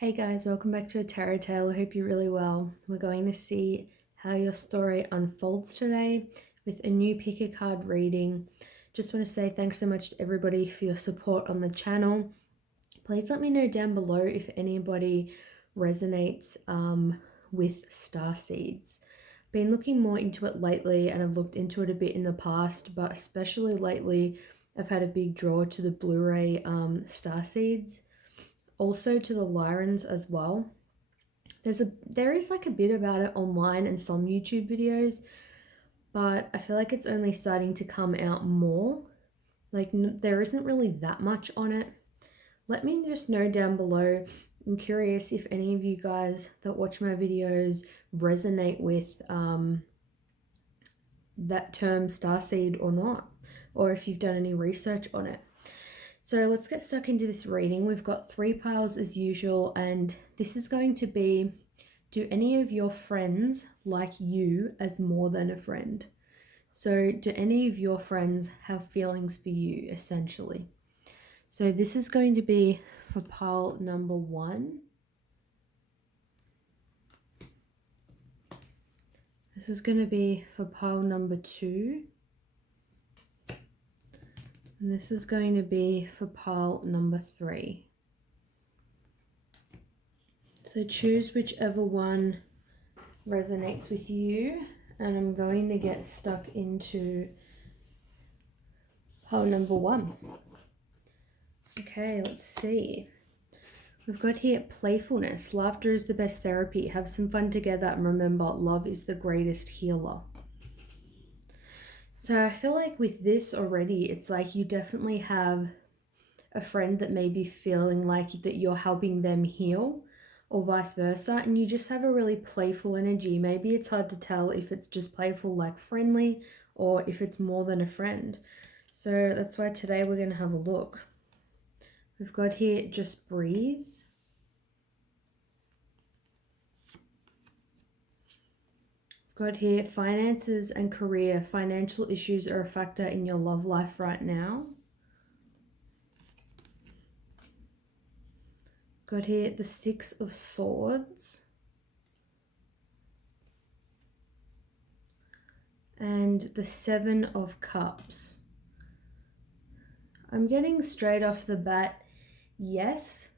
Hey guys, welcome back to a tarot tale. I hope you're really well. We're going to see how your story unfolds today with a new pick a card reading. Just want to say thanks so much to everybody for your support on the channel. Please let me know down below if anybody resonates with star seeds. Been looking more into it lately, and I've looked into it a bit in the past, but especially lately I've had a big draw to the Blu-ray star seeds. Also to the Lyrans as well. There is like a bit about it online and some YouTube videos, but I feel like it's only starting to come out more. Like there isn't really that much on it. Let me just know down below. I'm curious if any of you guys that watch my videos resonate with that term starseed or not, or if you've done any research on it. So let's get stuck into this reading. We've got 3 piles as usual, and this is going to be, do any of your friends like you as more than a friend? So do any of your friends have feelings for you, essentially? So this is going to be for pile number 1. This is going to be for pile number 2. And this is going to be for pile number 3. So choose whichever one resonates with you, and I'm going to get stuck into pile number 1. Okay, let's see. We've got here playfulness. Laughter is the best therapy. Have some fun together, and remember, love is the greatest healer. So I feel like with this already, it's like you definitely have a friend that may be feeling like that you're helping them heal, or vice versa, and you just have a really playful energy. Maybe it's hard to tell if it's just playful, like friendly, or if it's more than a friend. So that's why today we're going to have a look. We've got here, just breathe. We've got here, finances and career. Financial issues are a factor in your love life right now. Got here, the 6 of Swords. And the 7 of Cups. I'm getting straight off the bat, yes.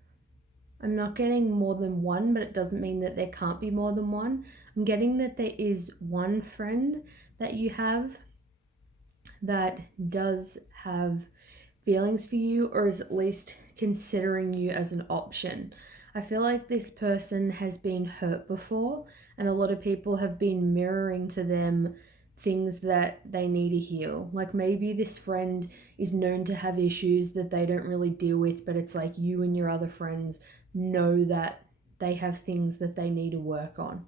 I'm not getting more than one, but it doesn't mean that there can't be more than one. I'm getting that there is one friend that you have that does have feelings for you, or is at least considering you as an option. I feel like this person has been hurt before, and a lot of people have been mirroring to them things that they need to heal. Like maybe this friend is known to have issues that they don't really deal with, but it's like you and your other friends know that they have things that they need to work on.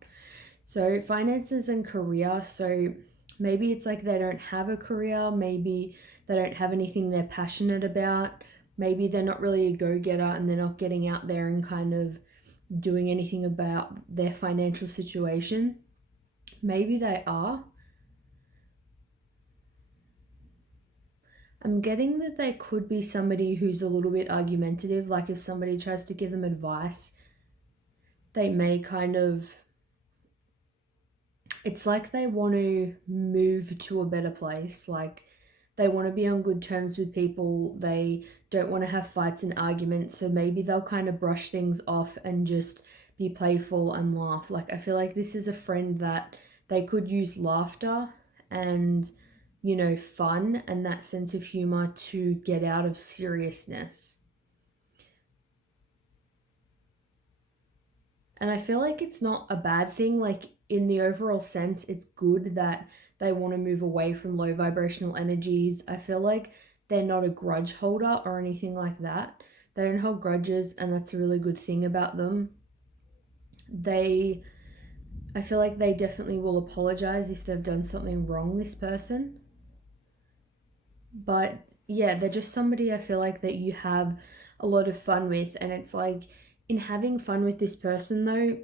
So finances and career, so maybe it's like they don't have a career, maybe they don't have anything they're passionate about, maybe they're not really a go-getter and they're not getting out there and kind of doing anything about their financial situation. Maybe they are. I'm getting that they could be somebody who's a little bit argumentative, like if somebody tries to give them advice, they may kind of, it's like they want to move to a better place, like they want to be on good terms with people, they don't want to have fights and arguments, so maybe they'll kind of brush things off and just be playful and laugh. Like I feel like this is a friend that they could use laughter and, you know, fun and that sense of humor to get out of seriousness. And I feel like it's not a bad thing. Like in the overall sense, it's good that they want to move away from low vibrational energies. I feel like they're not a grudge holder or anything like that. They don't hold grudges, and that's a really good thing about them. I feel like they definitely will apologize if they've done something wrong, this person. But yeah, they're just somebody I feel like that you have a lot of fun with, and it's like in having fun with this person though,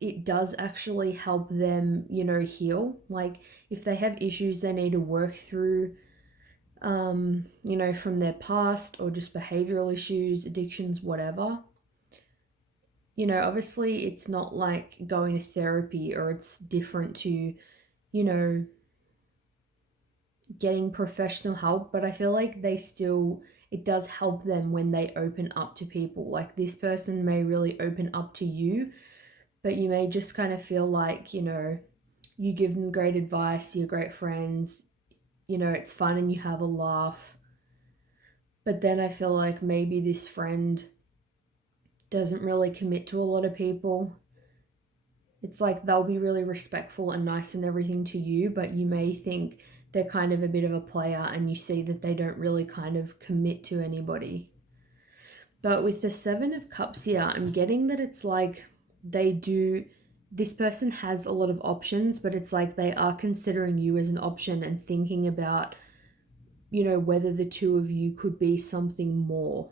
it does actually help them, you know, heal. Like if they have issues they need to work through, you know, from their past or just behavioral issues, addictions, whatever, obviously it's not like going to therapy, or it's different to, you know, getting professional help, but I feel like it does help them when they open up to people. Like this person may really open up to you, but you may just kind of feel like, you give them great advice, you're great friends, it's fun and you have a laugh. But then I feel like maybe this friend doesn't really commit to a lot of people. It's like they'll be really respectful and nice and everything to you, but you may think they're kind of a bit of a player and you see that they don't really kind of commit to anybody. But with the Seven of Cups here, I'm getting that it's like this person has a lot of options, but it's like they are considering you as an option and thinking about, whether the two of you could be something more.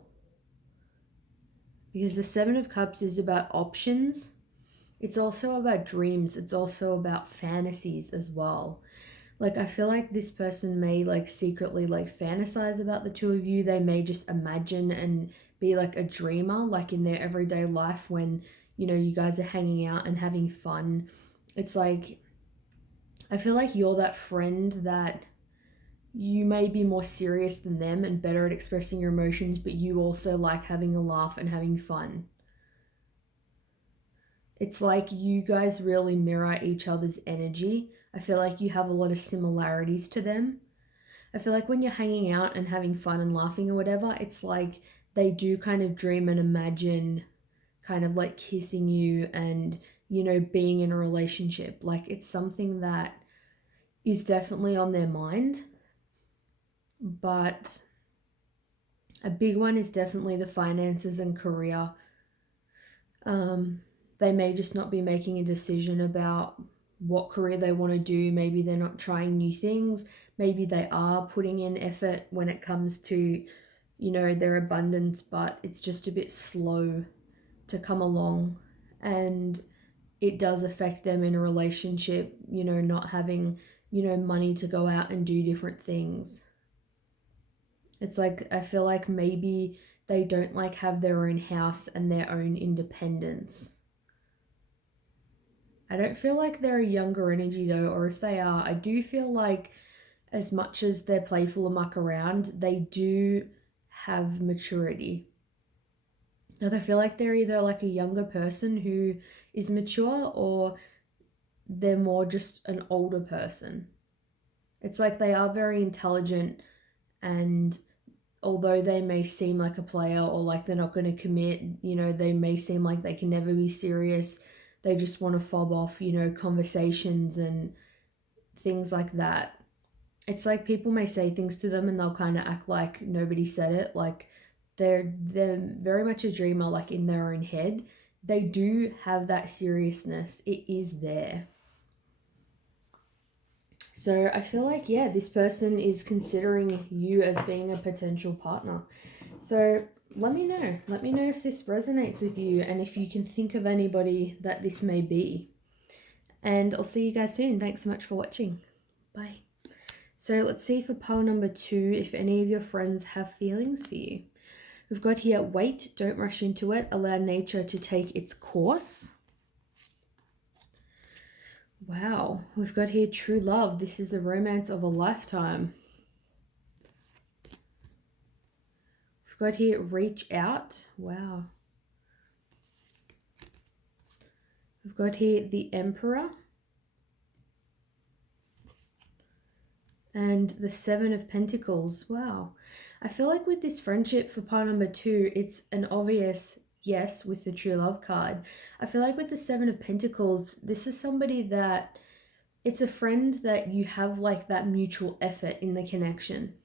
Because the Seven of Cups is about options. It's also about dreams. It's also about fantasies as well. Like, I feel like this person may like secretly like fantasize about the two of you. They may just imagine and be like a dreamer, like in their everyday life when, you guys are hanging out and having fun. It's like, I feel like you're that friend that you may be more serious than them and better at expressing your emotions, but you also like having a laugh and having fun. It's like you guys really mirror each other's energy. I feel like you have a lot of similarities to them. I feel like when you're hanging out and having fun and laughing or whatever, it's like they do kind of dream and imagine kind of like kissing you and, being in a relationship. Like it's something that is definitely on their mind. But a big one is definitely the finances and career. They may just not be making a decision about what career they want to do. Maybe they're not trying new things. Maybe they are putting in effort when it comes to, their abundance, but it's just a bit slow to come along. And it does affect them in a relationship, not having, money to go out and do different things. It's like, I feel like maybe they don't like have their own house and their own independence. I don't feel like they're a younger energy though, or if they are, I do feel like as much as they're playful and muck around, they do have maturity. And I feel like they're either like a younger person who is mature, or they're more just an older person. It's like they are very intelligent, and although they may seem like a player or like they're not going to commit, they may seem like they can never be serious. They just want to fob off, conversations and things like that. It's like people may say things to them and they'll kind of act like nobody said it. Like they're very much a dreamer, like in their own head. They do have that seriousness. It is there. So I feel like, yeah, this person is considering you as being a potential partner. So let me know. Let me know if this resonates with you and if you can think of anybody that this may be. And I'll see you guys soon. Thanks so much for watching. Bye. So let's see for pile number 2 if any of your friends have feelings for you. We've got here, wait, don't rush into it. Allow nature to take its course. Wow, we've got here true love. This is a romance of a lifetime. We've got here reach out. Wow. We've got here the Emperor. And the Seven of Pentacles. Wow. I feel like with this friendship for pile number 2, it's an obvious yes with the true love card. I feel like with the Seven of Pentacles, this is somebody that it's a friend that you have like that mutual effort in the connection.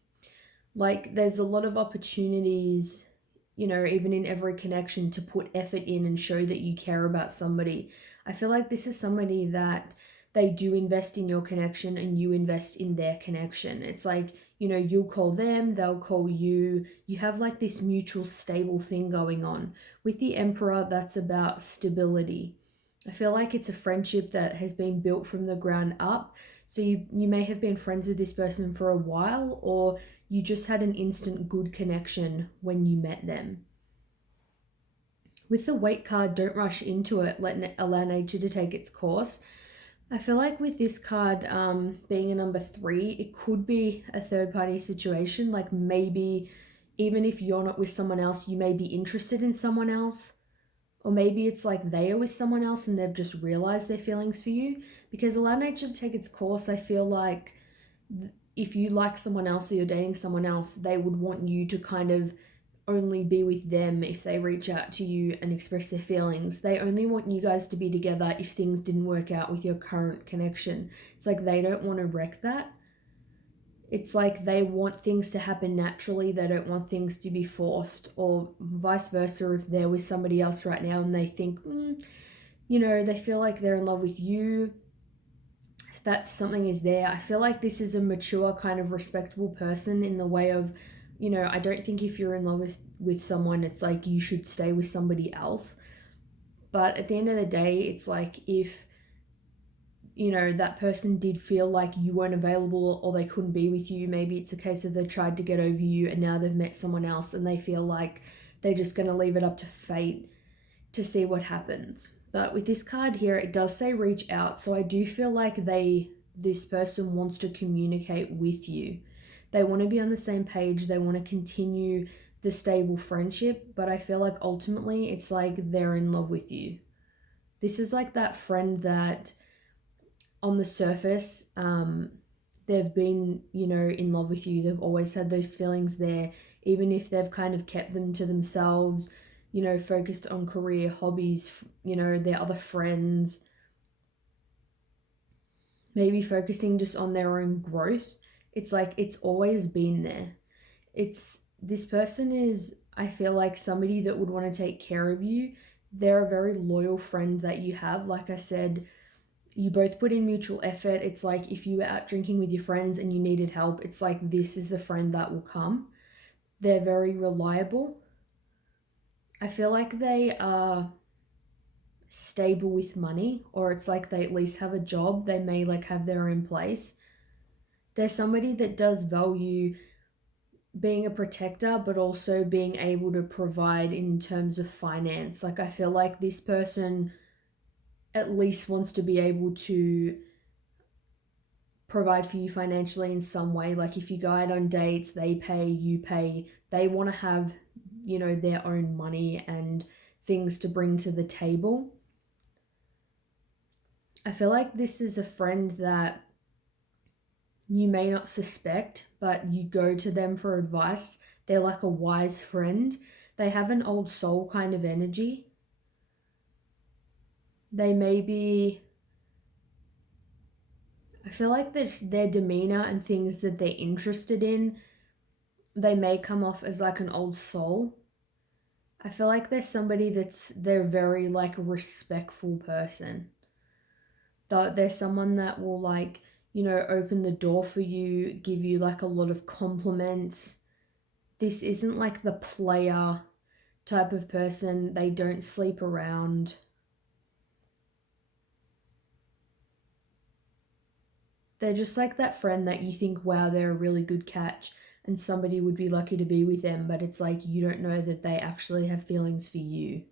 Like there's a lot of opportunities, even in every connection to put effort in and show that you care about somebody. I feel like this is somebody that they do invest in your connection and you invest in their connection. It's like, you'll call them, they'll call you. You have like this mutual stable thing going on. With the Emperor, that's about stability. I feel like it's a friendship that has been built from the ground up. So you may have been friends with this person for a while, or you just had an instant good connection when you met them. With the Wait card, don't rush into it, allow nature to take its course. I feel like with this card being a number 3, it could be a third party situation. Like maybe even if you're not with someone else, you may be interested in someone else. Or maybe it's like they are with someone else and they've just realized their feelings for you. Because allow nature to take its course, I feel like if you like someone else or you're dating someone else, they would want you to kind of only be with them if they reach out to you and express their feelings. They only want you guys to be together if things didn't work out with your current connection. It's like they don't want to wreck that. It's like they want things to happen naturally. They don't want things to be forced, or vice versa. If they're with somebody else right now and they think, they feel like they're in love with you, that something is there. I feel like this is a mature, kind of respectable person in the way of, I don't think if you're in love with someone, it's like you should stay with somebody else. But at the end of the day, it's like if, that person did feel like you weren't available or they couldn't be with you, maybe it's a case of they tried to get over you and now they've met someone else and they feel like they're just going to leave it up to fate to see what happens. But with this card here, it does say reach out. So I do feel like this person wants to communicate with you. They want to be on the same page. They want to continue the stable friendship. But I feel like ultimately it's like they're in love with you. This is like that friend that on the surface, they've been, in love with you. They've always had those feelings there, even if they've kind of kept them to themselves, focused on career, hobbies, their other friends, maybe focusing just on their own growth. It's like it's always been there. This person is, I feel like, somebody that would want to take care of you. They're a very loyal friend that you have. Like I said, you both put in mutual effort. It's like if you were out drinking with your friends and you needed help, it's like this is the friend that will come. They're very reliable. I feel like they are stable with money, or it's like they at least have a job. They may like have their own place. They're somebody that does value being a protector, but also being able to provide in terms of finance. Like I feel like this person at least wants to be able to provide for you financially in some way. Like if you go out on dates, they pay, you pay. They want to have, their own money and things to bring to the table. I feel like this is a friend that you may not suspect, but you go to them for advice. They're like a wise friend. They have an old soul kind of energy. They may be, I feel like their demeanor and things that they're interested in, they may come off as like an old soul. I feel like they're somebody they're very like a respectful person. They're someone that will like, open the door for you, give you like a lot of compliments. This isn't like the player type of person. They don't sleep around. They're just like that friend that you think, wow, they're a really good catch and somebody would be lucky to be with them, but it's like you don't know that they actually have feelings for you.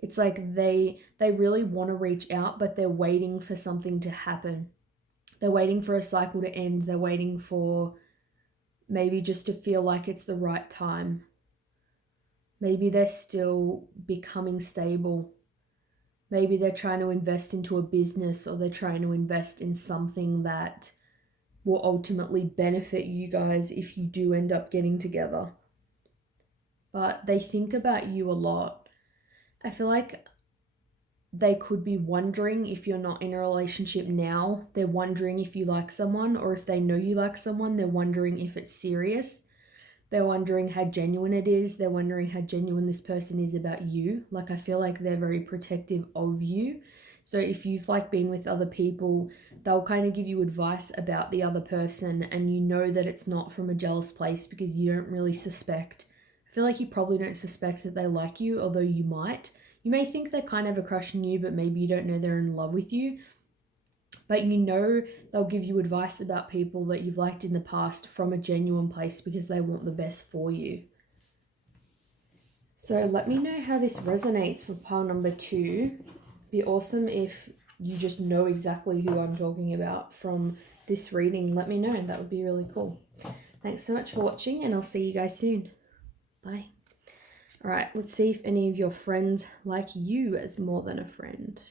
It's like they really want to reach out, but they're waiting for something to happen. They're waiting for a cycle to end. They're waiting for maybe just to feel like it's the right time. Maybe they're still becoming stable. Maybe they're trying to invest into a business, or they're trying to invest in something that will ultimately benefit you guys if you do end up getting together. But they think about you a lot. I feel like they could be wondering if you're not in a relationship now. They're wondering if you like someone, or if they know you like someone, they're wondering if it's serious. They're wondering how genuine it is. They're wondering how genuine this person is about you. Like I feel like they're very protective of you. So if you've like been with other people, they'll kind of give you advice about the other person, and you know that it's not from a jealous place because you don't really suspect. I feel like you probably don't suspect that they like you, although you might. You may think they kind of have a crush on you, but maybe you don't know they're in love with you. But they'll give you advice about people that you've liked in the past from a genuine place because they want the best for you. So let me know how this resonates for pile number 2. Be awesome if you just know exactly who I'm talking about from this reading. Let me know, that would be really cool. Thanks so much for watching, and I'll see you guys soon. Bye. All right, let's see if any of your friends like you as more than a friend.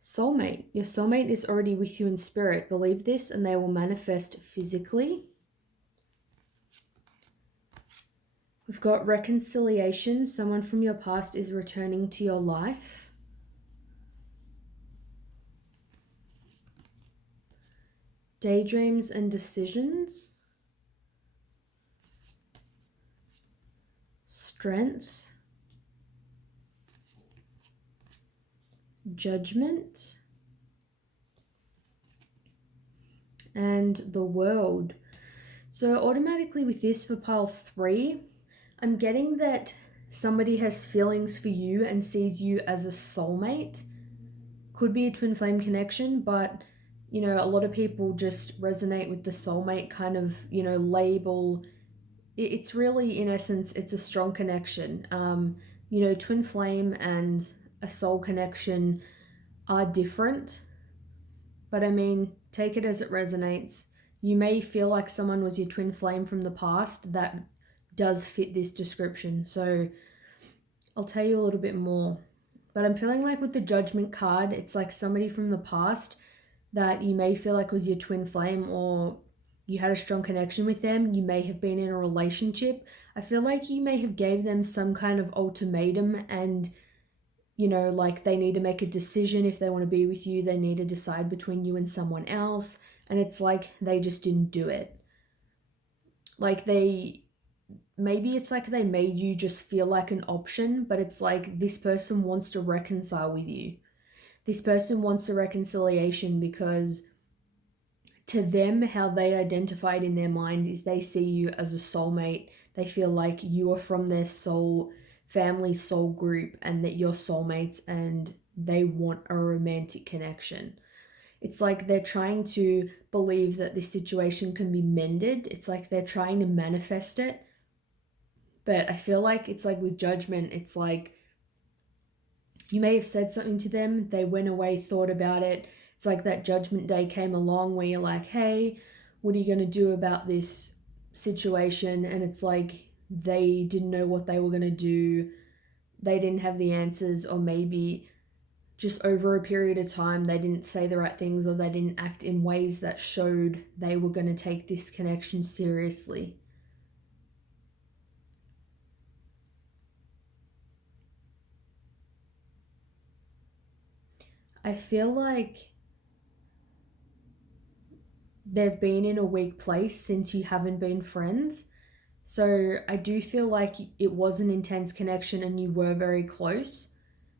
Soulmate. Your soulmate is already with you in spirit. Believe this and they will manifest physically. We've got reconciliation. Someone from your past is returning to your life. Daydreams and decisions. Strength. Judgment. And the world. So automatically with this for pile 3, I'm getting that somebody has feelings for you and sees you as a soulmate. Could be a twin flame connection, but you know, a lot of people just resonate with the soulmate kind of, you know, label. It's really, in essence, it's a strong connection. You know, twin flame and a soul connection are different, but I mean, take it as it resonates. You may feel like someone was your twin flame from the past. That does fit this description. So I'll tell you a little bit more. But I'm feeling like with the Judgment card, it's like somebody from the past that you may feel like was your twin flame, or you had a strong connection with them. You may have been in a relationship. I feel like you may have gave them some kind of ultimatum, and you know, like they need to make a decision if they want to be with you. They need to decide between you and someone else, and it's like they just didn't do it. Like maybe it's like they made you just feel like an option, but it's like this person wants to reconcile with you. This person wants a reconciliation because to them, how they identified in their mind is they see you as a soulmate. They feel like you are from their soul family, soul group, and that you're soulmates, and they want a romantic connection. It's like they're trying to believe that this situation can be mended. It's like they're trying to manifest it. But I feel like it's like with Judgment, it's like you may have said something to them, they went away, thought about it. It's like that Judgment Day came along where you're like, hey, what are you going to do about this situation? And it's like they didn't know what they were going to do. They didn't have the answers, or maybe just over a period of time they didn't say the right things, or they didn't act in ways that showed they were going to take this connection seriously. I feel like they've been in a weak place since you haven't been friends. So I do feel like it was an intense connection and you were very close.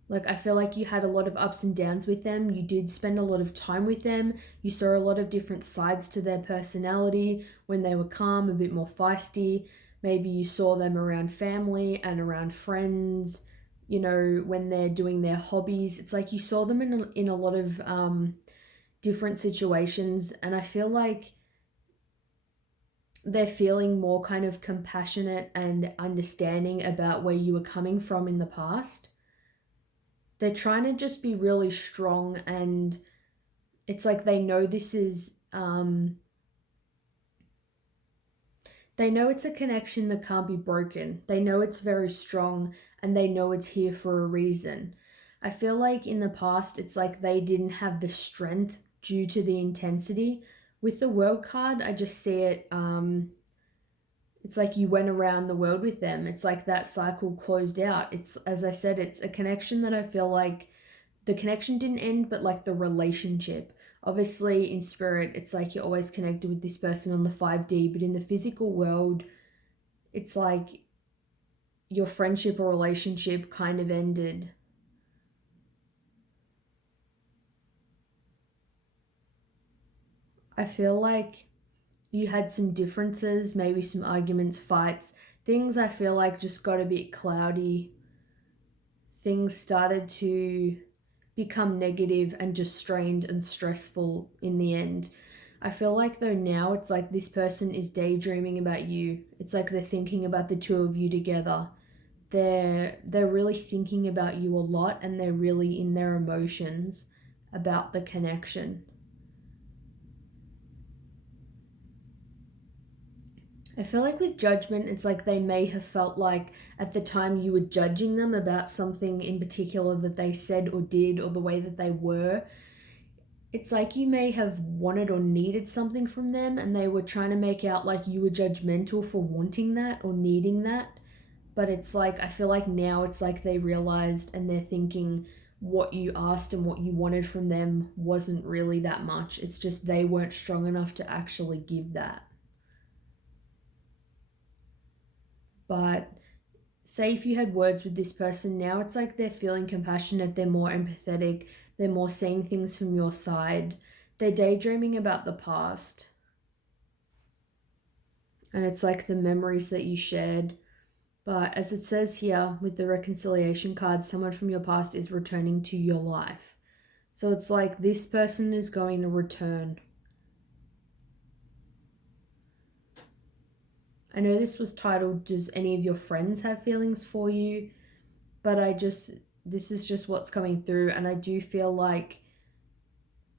Like, I feel like you had a lot of ups and downs with them. You did spend a lot of time with them. You saw a lot of different sides to their personality when they were calm, a bit more feisty. Maybe you saw them around family and around friends, you know, when they're doing their hobbies. It's like you saw them in a lot of different situations. And I feel like they're feeling more kind of compassionate and understanding about where you were coming from in the past. They're trying to just be really strong, and it's like they know this is they know it's a connection that can't be broken. They know it's very strong, and they know it's here for a reason. I feel like in the past it's like they didn't have the strength due to the intensity. With the World card, I just see it it's like you went around the world with them. It's like that cycle closed out. It's, as I said, it's a connection that I feel like the connection didn't end, but like the relationship. Obviously, in spirit, it's like you're always connected with this person on the 5D, but in the physical world, it's like your friendship or relationship kind of ended. I feel like you had some differences, maybe some arguments, fights, things I feel like just got a bit cloudy. Things started to become negative and just strained and stressful in the end. I feel like though now it's like this person is daydreaming about you. It's like they're thinking about the two of you together. they're really thinking about you a lot, and they're really in their emotions about the connection. I feel like with judgment, it's like they may have felt like at the time you were judging them about something in particular that they said or did, or the way that they were. It's like you may have wanted or needed something from them, and they were trying to make out like you were judgmental for wanting that or needing that. But it's like, I feel like now it's like they realized, and they're thinking what you asked and what you wanted from them wasn't really that much. It's just they weren't strong enough to actually give that. But say if you had words with this person, now it's like they're feeling compassionate, they're more empathetic, they're more seeing things from your side, they're daydreaming about the past. And it's like the memories that you shared. But as it says here with the reconciliation card, someone from your past is returning to your life. So it's like this person is going to return. I know this was titled, Does Any of Your Friends Have Feelings for You? But this is just what's coming through. And I do feel like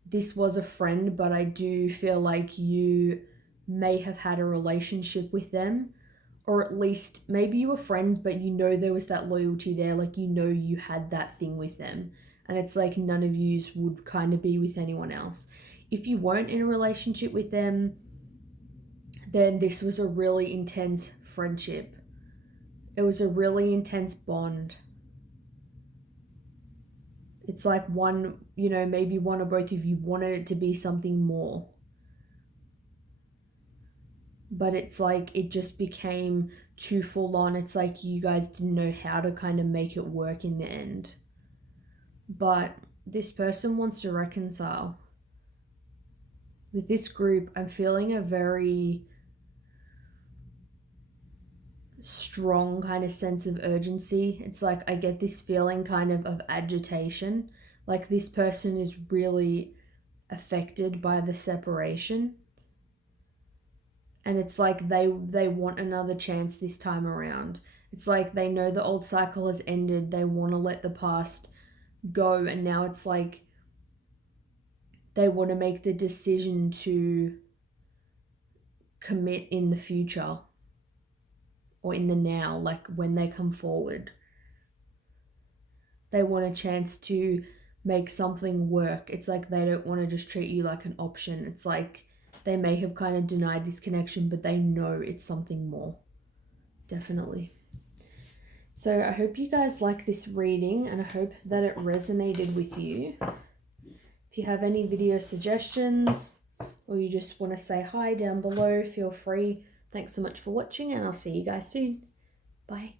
this was a friend, but I do feel like you may have had a relationship with them, or at least maybe you were friends, but you know there was that loyalty there, like you know you had that thing with them, and it's like none of yous would kind of be with anyone else. If you weren't in a relationship with them, then this was a really intense friendship. It was a really intense bond. It's like one, maybe one or both of you wanted it to be something more. But it's like it just became too full on. It's like you guys didn't know how to kind of make it work in the end. But this person wants to reconcile. With this group, I'm feeling a very strong kind of sense of urgency. It's like I get this feeling kind of agitation. Like this person is really affected by the separation. And it's like they want another chance this time around. It's like they know the old cycle has ended. They want to let the past go, and now it's like they want to make the decision to commit in the future or in the now, like when they come forward. They want a chance to make something work. It's like they don't want to just treat you like an option. It's like they may have kind of denied this connection, but they know it's something more. Definitely. So I hope you guys like this reading, and I hope that it resonated with you. If you have any video suggestions, or you just want to say hi down below, feel free. Thanks so much for watching, and I'll see you guys soon. Bye.